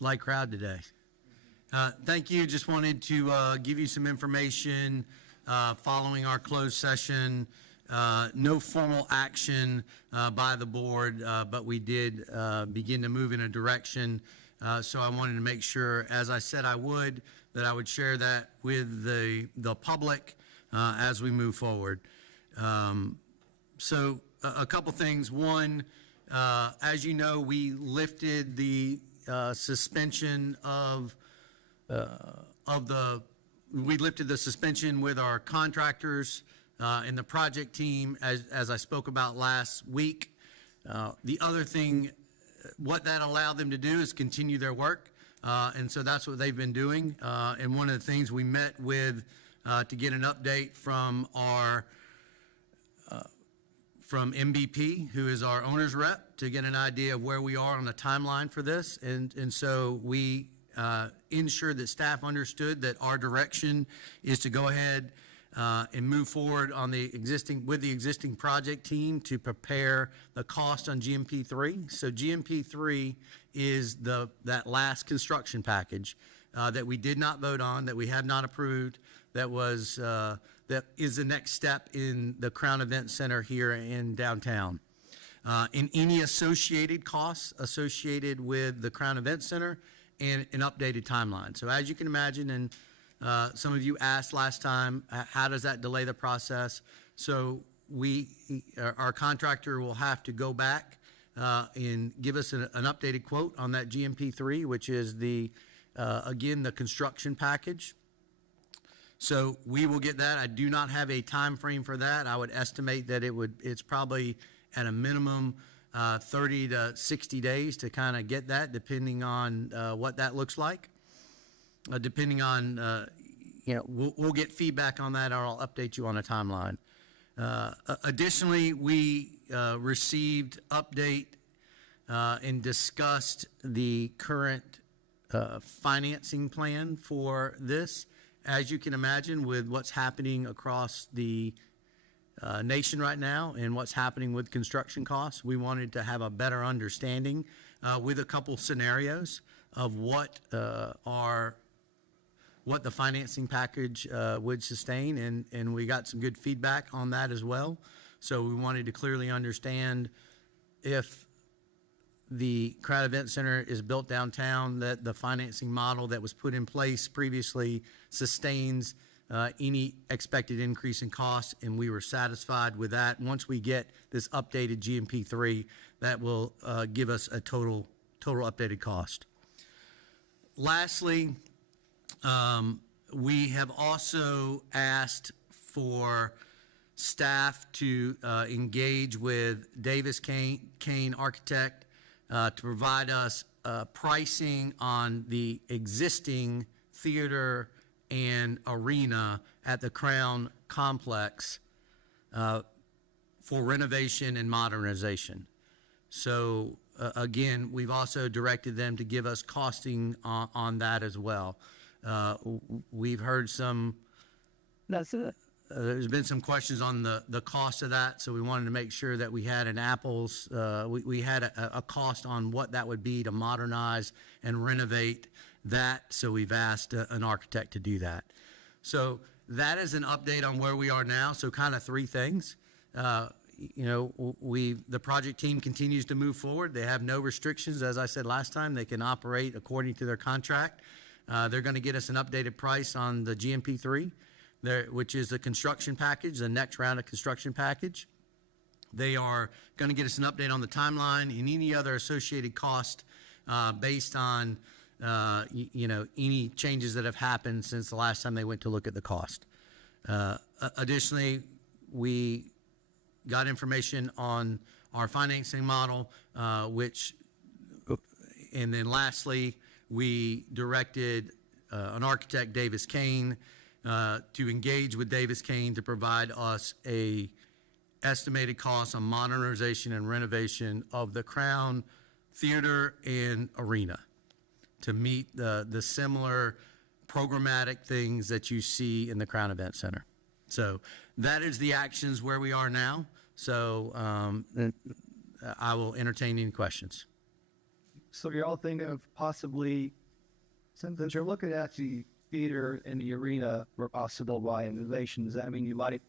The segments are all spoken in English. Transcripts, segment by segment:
Light crowd today. Thank you. Just wanted to give you some information following our closed session. No formal action by the board, but we did begin to move in a direction. So I wanted to make sure, as I said I would, that I would share that with the public as we move forward. So a couple things. One, as you know, we lifted the suspension we lifted the suspension with our contractors and the project team, as I spoke about last week. The other thing, what that allowed them to do is continue their work, and so that's what they've been doing. And one of the things we met with to get an update from from MVP, who is our owner's rep, to get an idea of where we are on the timeline for this. And so we ensured that staff understood that our direction is to go ahead and move forward on with the existing project team to prepare the cost on GMP3. So GMP3 is that last construction package that we did not vote on, that we have not approved, that is the next step in the Crown Event Center here in downtown. And any associated costs associated with the Crown Event Center and an updated timeline. So as you can imagine, and some of you asked last time, how does that delay the process? So our contractor will have to go back and give us an updated quote on that GMP3, which is again, the construction package. So we will get that. I do not have a time frame for that. I would estimate that it's probably at a minimum 30 to 60 days to kind of get that, depending on what that looks like. Depending on, we'll get feedback on that, or I'll update you on a timeline. Additionally, we received update and discussed the current financing plan for this. As you can imagine, with what's happening across the nation right now and what's happening with construction costs, we wanted to have a better understanding with a couple scenarios of what the financing package would sustain, and we got some good feedback on that as well. So we wanted to clearly understand if the Crown Event Center is built downtown, that the financing model that was put in place previously sustains any expected increase in costs, and we were satisfied with that. Once we get this updated GMP3, that will give us a total updated cost. Lastly, we have also asked for staff to engage with Davis Kane Architect to provide us pricing on the existing theater and arena at the Crown Complex for renovation and modernization. So again, we've also directed them to give us costing on that as well. We've heard there's been some questions on the cost of that, so we wanted to make sure that we had an apples, we had a cost on what that would be to modernize and renovate that, so we've asked an architect to do that. So that is an update on where we are now, so kind of three things. The project team continues to move forward. They have no restrictions. As I said last time, they can operate according to their contract. They're going to get us an updated price on the GMP3. Which is the construction package, the next round of construction package. They are going to get us an update on the timeline and any other associated cost based on any changes that have happened since the last time they went to look at the cost. Additionally, we got information on our financing model, and then lastly, we directed an architect, Davis Kane, to engage with Davis Kane to provide us a estimated cost on modernization and renovation of the Crown Theater and Arena to meet the similar programmatic things that you see in the Crown Event Center. So that is the actions where we are now. So I will entertain any questions. So you're all thinking of possibly, since you're looking at the theater and the arena for possible innovation, does that mean you might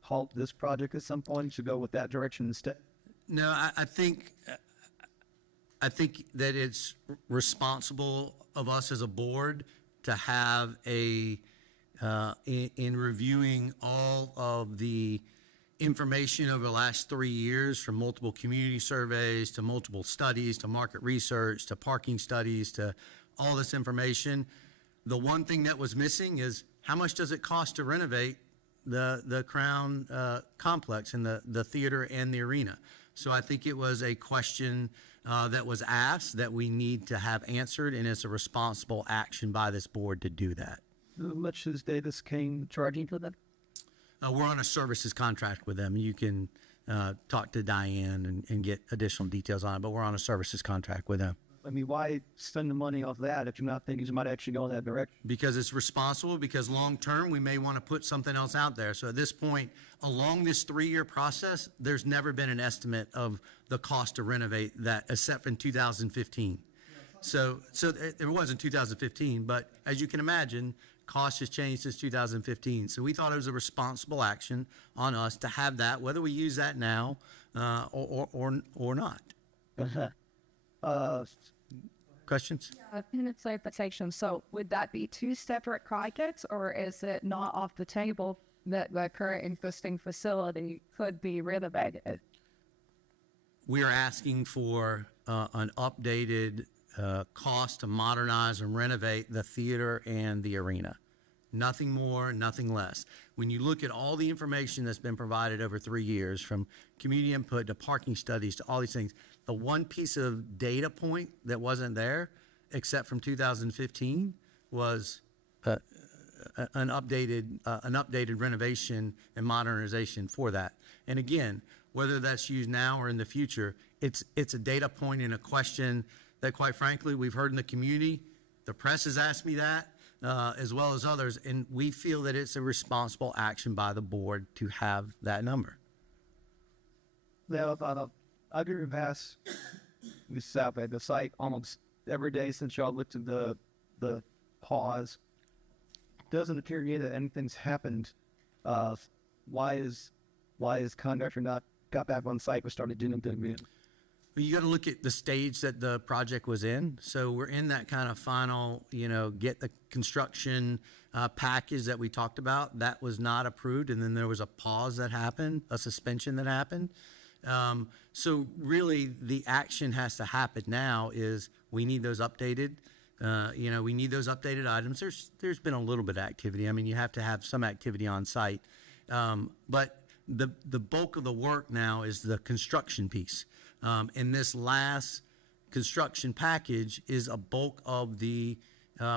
halt this project at some point to go with that direction instead? No, I think that it's responsible of us as a board to have in reviewing all of the information over the last 3 years, from multiple community surveys to multiple studies to market research to parking studies to all this information. The one thing that was missing is how much does it cost to renovate the Crown complex and the theater and the arena. So I think it was a question that was asked that we need to have answered, and it's a responsible action by this board to do that. How much is Davis King charging for that? We're on a services contract with them. You can talk to Diane and get additional details on it, but we're on a services contract with them. I mean, why spend the money off that if you're not thinking you might actually go in that direction? Because it's responsible, because long-term, we may want to put something else out there. So at this point, along this 3-year process, there's never been an estimate of the cost to renovate that, except in 2015. So it was in 2015, but as you can imagine, cost has changed since 2015. So we thought it was a responsible action on us to have that, whether we use that now or not. Questions? Tenant protection. So would that be 2 separate projects, or is it not off the table that the current existing facility could be renovated? We are asking for an updated cost to modernize and renovate the theater and the arena. Nothing more, nothing less. When you look at all the information that's been provided over 3 years, from community input to parking studies to all these things, the one piece of data point that wasn't there, except from 2015, was an updated renovation and modernization for that. And again, whether that's used now or in the future, it's a data point and a question that, quite frankly, we've heard in the community. The press has asked me that, as well as others, and we feel that it's a responsible action by the board to have that number. Now, I've driven past the south at the site almost every day since y'all looked at the pause. Doesn't appear to me that anything's happened. Why is contractor not got back on site and started doing anything? You got to look at the stage that the project was in. So we're in that kind of final, get the construction package that we talked about. That was not approved, and then there was a pause that happened, a suspension that happened. So really, the action has to happen now. Is we need those updated. We need those updated items. There's been a little bit of activity. I mean, you have to have some activity on site, but the bulk of the work now is the construction piece. And this last construction package is a bulk of the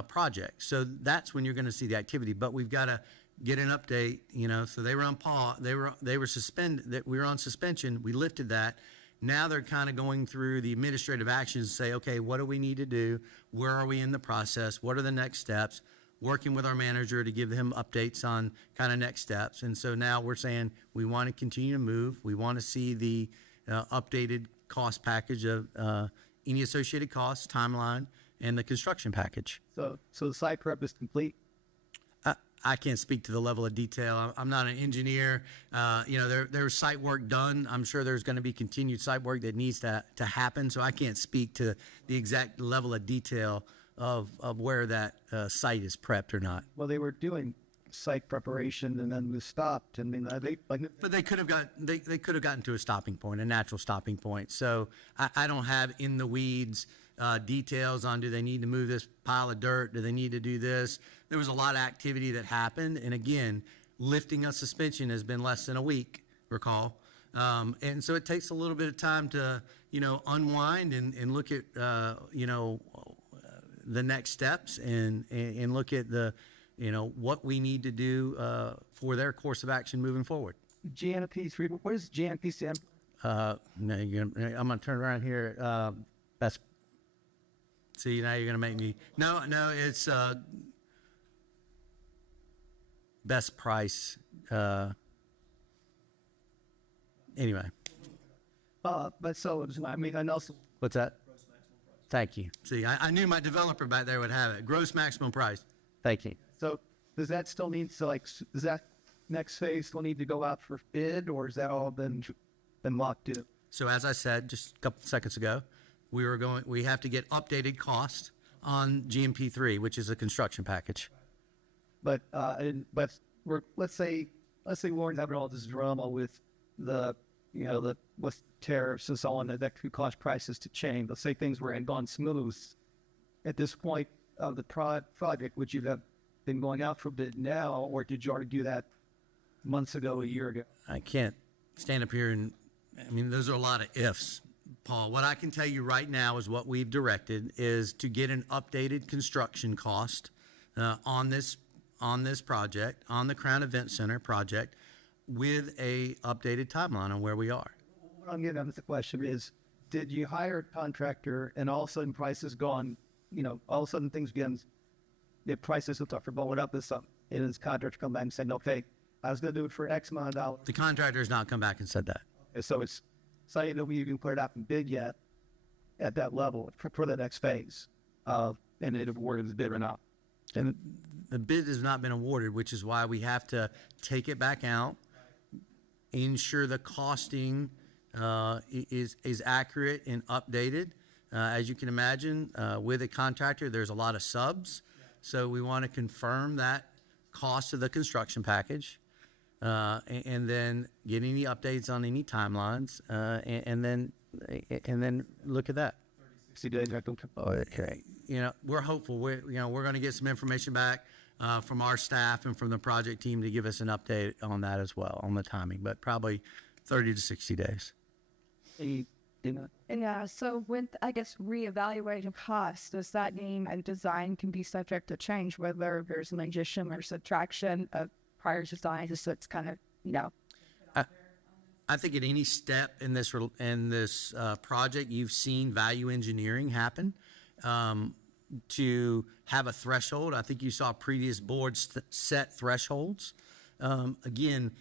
project. So that's when you're going to see the activity. But we've got to get an update. So they were on pause. They were suspended. We were on suspension. We lifted that. Now they're kind of going through the administrative actions to say, okay, what do we need to do? Where are we in the process? What are the next steps? Working with our manager to give him updates on kind of next steps. And so now we're saying we want to continue to move. We want to see the updated cost package of any associated costs, timeline, and the construction package. So the site prep is complete? I can't speak to the level of detail. I'm not an engineer. There's site work done. I'm sure there's going to be continued site work that needs to happen. So I can't speak to the exact level of detail of where that site is prepped or not. Well, they were doing site preparation and then we stopped. I mean, but they could have gotten to a stopping point, a natural stopping point. So I don't have in the weeds details on, do they need to move this pile of dirt? Do they need to do this? There was a lot of activity that happened. And again, lifting a suspension has been less than a week, recall. And so it takes a little bit of time to, unwind and look at, the next steps and look at the, what we need to do for their course of action moving forward. GNP3, what is GNP stand? No, I'm going to turn around here. Best. See, now you're going to make me. No, it's best price. Anyway. But so, I mean, I know. What's that? Thank you. See, I knew my developer back there would have it. Gross maximum price. Thank you. So does that still need to does that next phase still need to go out for bid, or has that all been locked in? So as I said just a couple seconds ago, we have to get updated cost on GMP3, which is a construction package. But let's say Warren's having all this drama with with tariffs and so on that could cause prices to change. Let's say things were gone smooth. At this point of the project, would you have been going out for bid now, or did you already do that months ago, a year ago? I can't stand up here and, I mean, those are a lot of ifs, Paul. What I can tell you right now is what we've directed is to get an updated construction cost on this project, on the Crown Event Center project, with a updated timeline on where we are. What I'm getting at the question is, did you hire a contractor and all of a sudden prices gone, all of a sudden things begin, the prices will start blowing up and something, and his contractor come back and said, okay, I was going to do it for X amount of dollars. The contractor has not come back and said that. And so it's saying that we even put it out in bid yet at that level for the next phase, and it awarded the bid or not. And the bid has not been awarded, which is why we have to take it back out, ensure the costing is accurate and updated. As you can imagine, with a contractor, there's a lot of subs. So we want to confirm that cost of the construction package, and then get any updates on any timelines, and then look at that. 60 days. Okay. We're hopeful. We're going to get some information back from our staff and from the project team to give us an update on that as well, on the timing, but probably 30 to 60 days. Yeah, so with, I guess, reevaluating costs, does that mean a design can be subject to change, whether there's an addition or subtraction of prior design, so it's kind of, I think at any step in this project, you've seen value engineering happen to have a threshold. I think you saw previous boards set thresholds. Again,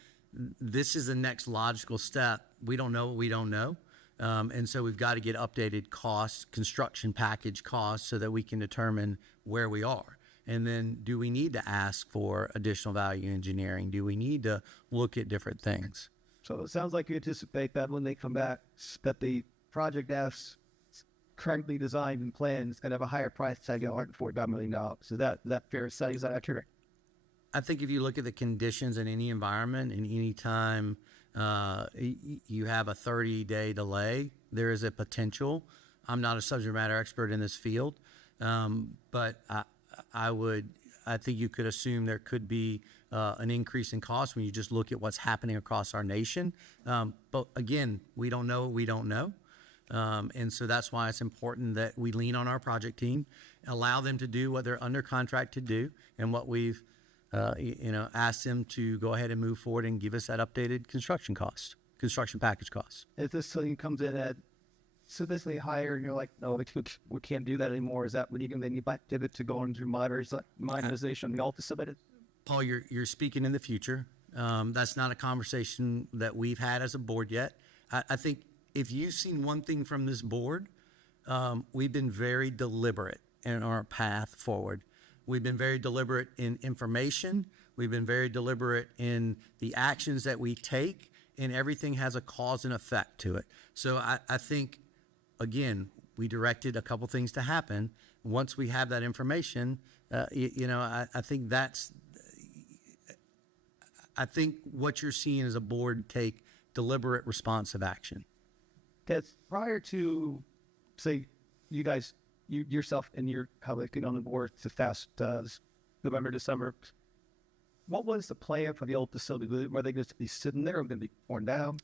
this is the next logical step. We don't know what we don't know. And so we've got to get updated costs, construction package costs, so that we can determine where we are. And then do we need to ask for additional value engineering? Do we need to look at different things? So it sounds like you anticipate that when they come back, that the project as currently designed and planned is going to have a higher price tag of $145 million. So that fair study, is that accurate? I think if you look at the conditions in any environment, and any time you have a 30-day delay, there is a potential. I'm not a subject matter expert in this field, but I think you could assume there could be an increase in cost when you just look at what's happening across our nation. But again, we don't know what we don't know. And so that's why it's important that we lean on our project team, allow them to do what they're under contract to do, and what we've asked them to go ahead and move forward and give us that updated construction package cost. If this thing comes in at significantly higher and you're like, no, we can't do that anymore, is that when you can then pivot to going through modernization, the Alta submitted? Paul, you're speaking in the future. That's not a conversation that we've had as a board yet. I think if you've seen one thing from this board, we've been very deliberate in our path forward. We've been very deliberate in information. We've been very deliberate in the actions that we take, and everything has a cause and effect to it. So I think, again, we directed a couple things to happen. Once we have that information, I think what you're seeing is a board take deliberate, responsive action. That's prior to, say, you guys, yourself and your colleague on the board to fast November, December. What was the plan for the old facility? Were they going to be sitting there or going to be torn down?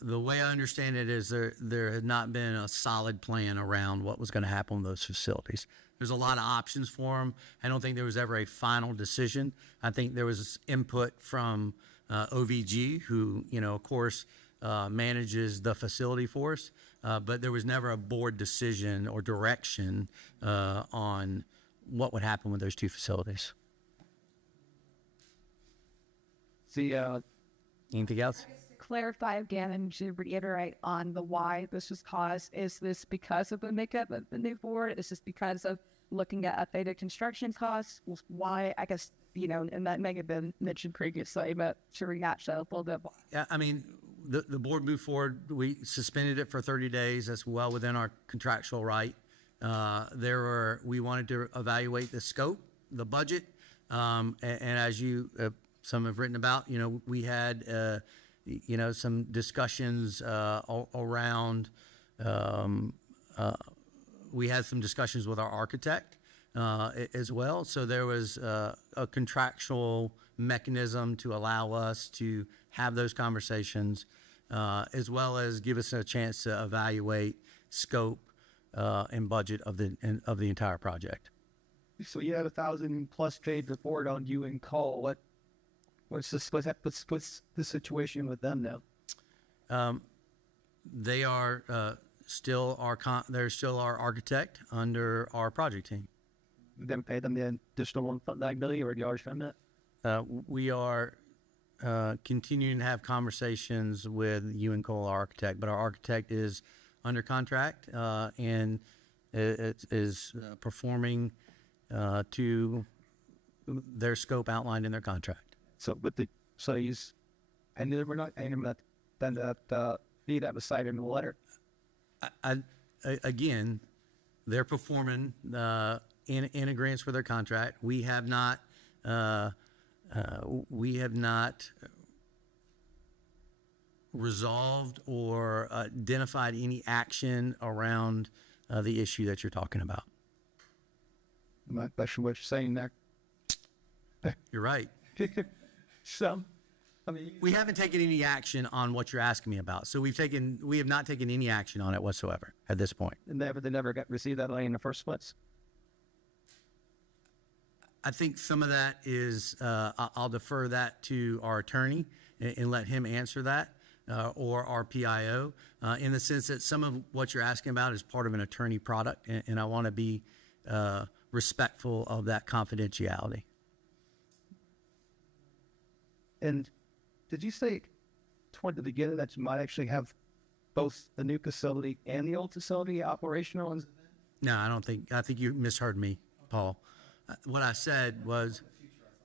The way I understand it is there had not been a solid plan around what was going to happen with those facilities. There's a lot of options for them. I don't think there was ever a final decision. I think there was input from OVG, who, of course, manages the facility for us, but there was never a board decision or direction on what would happen with those two facilities. See, Anything else? clarify again and to reiterate on the why this was caused. Is this because of the makeup of the new board? Is this because of looking at updated construction costs? Why, I guess, you know, and that may have been mentioned previously, but to rehash that a little bit more. Yeah, I mean, the board moved forward. We suspended it for 30 days. That's well within our contractual right. We wanted to evaluate the scope, the budget, and as you, some have written about, you know, we had, you know, some discussions around, we had some discussions with our architect as well. So there was a contractual mechanism to allow us to have those conversations, as well as give us a chance to evaluate scope and budget of the entire project. So you had 1,000+ page report on you and Cole. What's the situation with them now? They are they're still our architect under our project team. You didn't pay them the additional $1.9 million, or did you already spend that? We are continuing to have conversations with you and Cole, our architect, but our architect is under contract and it is performing to their scope outlined in their contract. So, and then we're not paying them that fee that was cited in the letter. Again, they're performing in agreement with their contract. We have not resolved or identified any action around the issue that you're talking about. I'm not sure what you're saying there. You're right. So, I mean, We haven't taken any action on what you're asking me about. So we have not taken any action on it whatsoever at this point. they never received that money in the first place. I think some of that is, I'll defer that to our attorney and let him answer that, or our PIO, in the sense that some of what you're asking about is part of an attorney product, and I want to be respectful of that confidentiality. And did you say toward the beginning that you might actually have both the new facility and the old facility operational? No, I think you misheard me, Paul. What I said was,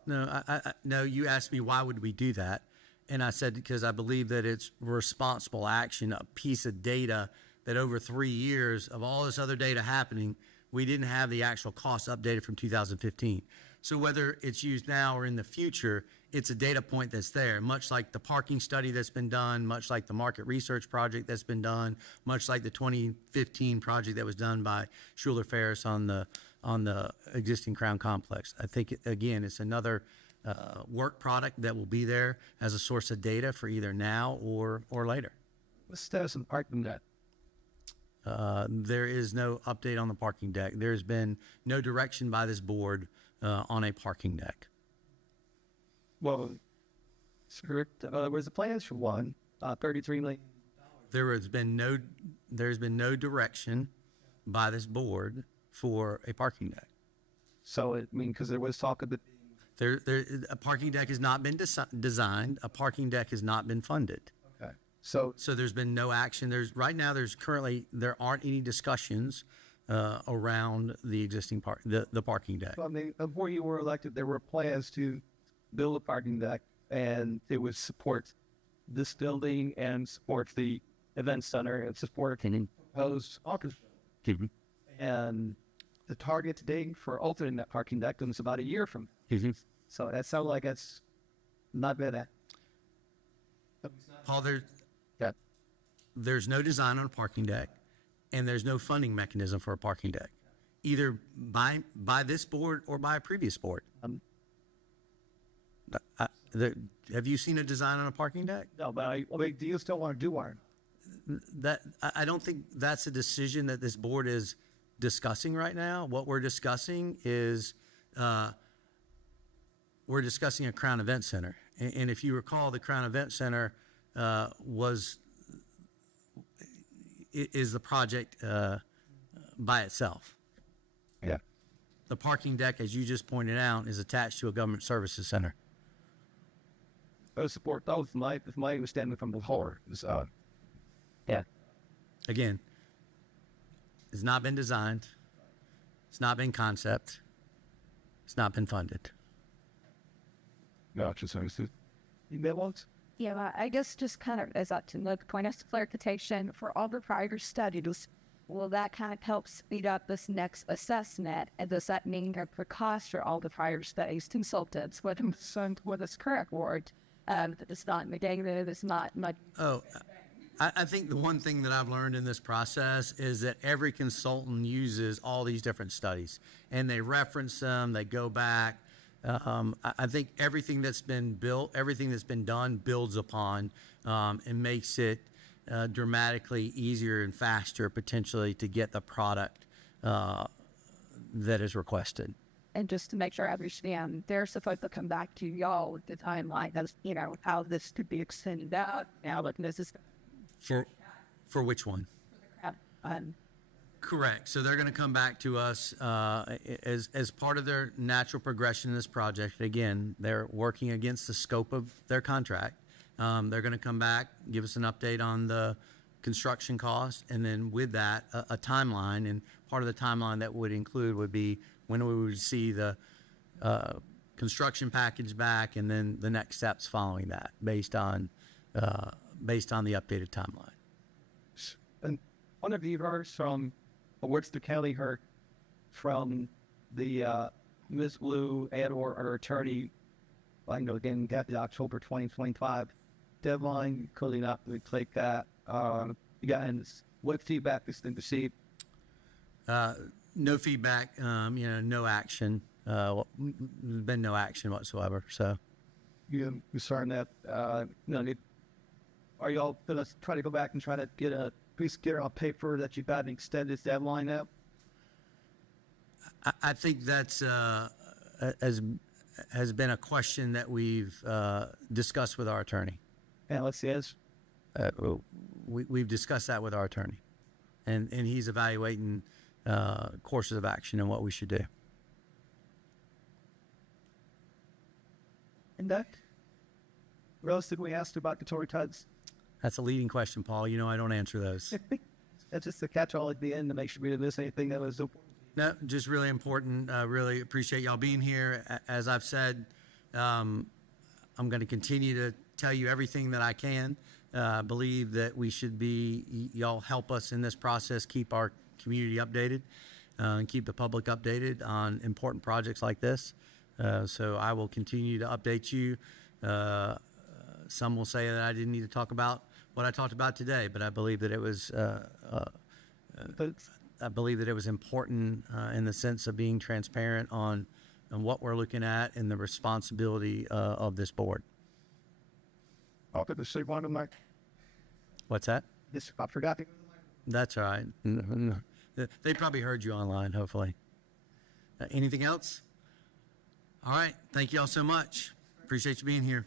no, you asked me why would we do that? And I said, because I believe that it's responsible action, a piece of data that over 3 years of all this other data happening, we didn't have the actual cost updated from 2015. So whether it's used now or in the future, it's a data point that's there, much like the parking study that's been done, much like the market research project that's been done, much like the 2015 project that was done by Schuler Ferris on the existing Crown Complex. I think, again, it's another work product that will be there as a source of data for either now or later. What's the status of the parking deck? There is no update on the parking deck. There's been no direction by this board on a parking deck. Well, where's the plans for one? $33 million. There's been no direction by this board for a parking deck. So, because there was talk of the... A parking deck has not been designed. A parking deck has not been funded. Okay. So there's been no action. There aren't any discussions around the existing the parking deck. I mean, before you were elected, there were plans to build a parking deck, and it would support this building and support the event center and support proposed office. And the target date for opening that parking deck is about a year from now. So that sounds like it's not bad. Paul, there's no design on a parking deck, and there's no funding mechanism for a parking deck, either by this board or by a previous board. Have you seen a design on a parking deck? No, but I mean, do you still want to do one? I don't think that's a decision that this board is discussing right now. What we're discussing is we're discussing a Crown Event Center. And if you recall, the Crown Event Center is the project by itself. Yeah. The parking deck, as you just pointed out, is attached to a government services center. support those. My understanding from the floor is, yeah. Again, it's not been designed. It's not been concept. It's not been funded. No, just understood. You met once? Yeah, I guess just kind of as up to look point of clarification for all the prior studies, will that kind of help speed up this next assessment? And does that mean that the cost for all the prior studies consultants, with this current ward, it's not negative, it's not much. Oh, I think the one thing that I've learned in this process is that every consultant uses all these different studies and they reference them, they go back. I think everything that's been built, everything that's been done builds upon and makes it dramatically easier and faster potentially to get the product that is requested. And just to make sure I understand, they're supposed to come back to y'all with the timeline of, how this could be extended out. Now, look, this is For which one? Correct. So they're going to come back to us as part of their natural progression in this project. Again, they're working against the scope of their contract. They're going to come back, give us an update on the construction cost, and then with that, a timeline. And part of the timeline that would include would be when we would see the construction package back, and then the next steps following that, based on the updated timeline. And one of you heard from, or what's the county heard from the Ms. Blue and or her attorney, again, got the October 2025 deadline, could not take that. You got what feedback this thing received? No feedback, no action. There's been no action whatsoever. So, You concerned that, are y'all gonna try to go back and try to get a piece on paper that you've got an extended deadline now? I think that's has been a question that we've discussed with our attorney. Yeah, let's see. We've discussed that with our attorney, and he's evaluating courses of action and what we should do. And that? What else did we ask about the Tory Tuds? That's a leading question, Paul. I don't answer those. That's just the catch-all at the end to make sure we didn't miss anything that was important. No, just really important. Really appreciate y'all being here. As I've said, I'm going to continue to tell you everything that I can. I believe that we should y'all help us in this process, keep our community updated, and keep the public updated on important projects like this. So I will continue to update you. Some will say that I didn't need to talk about what I talked about today, but I believe that it was important in the sense of being transparent on what we're looking at and the responsibility of this board. I'll put the shape on the mic. What's that? Yes, I forgot to. That's all right. They probably heard you online, hopefully. Anything else? All right. Thank you all so much. Appreciate you being here.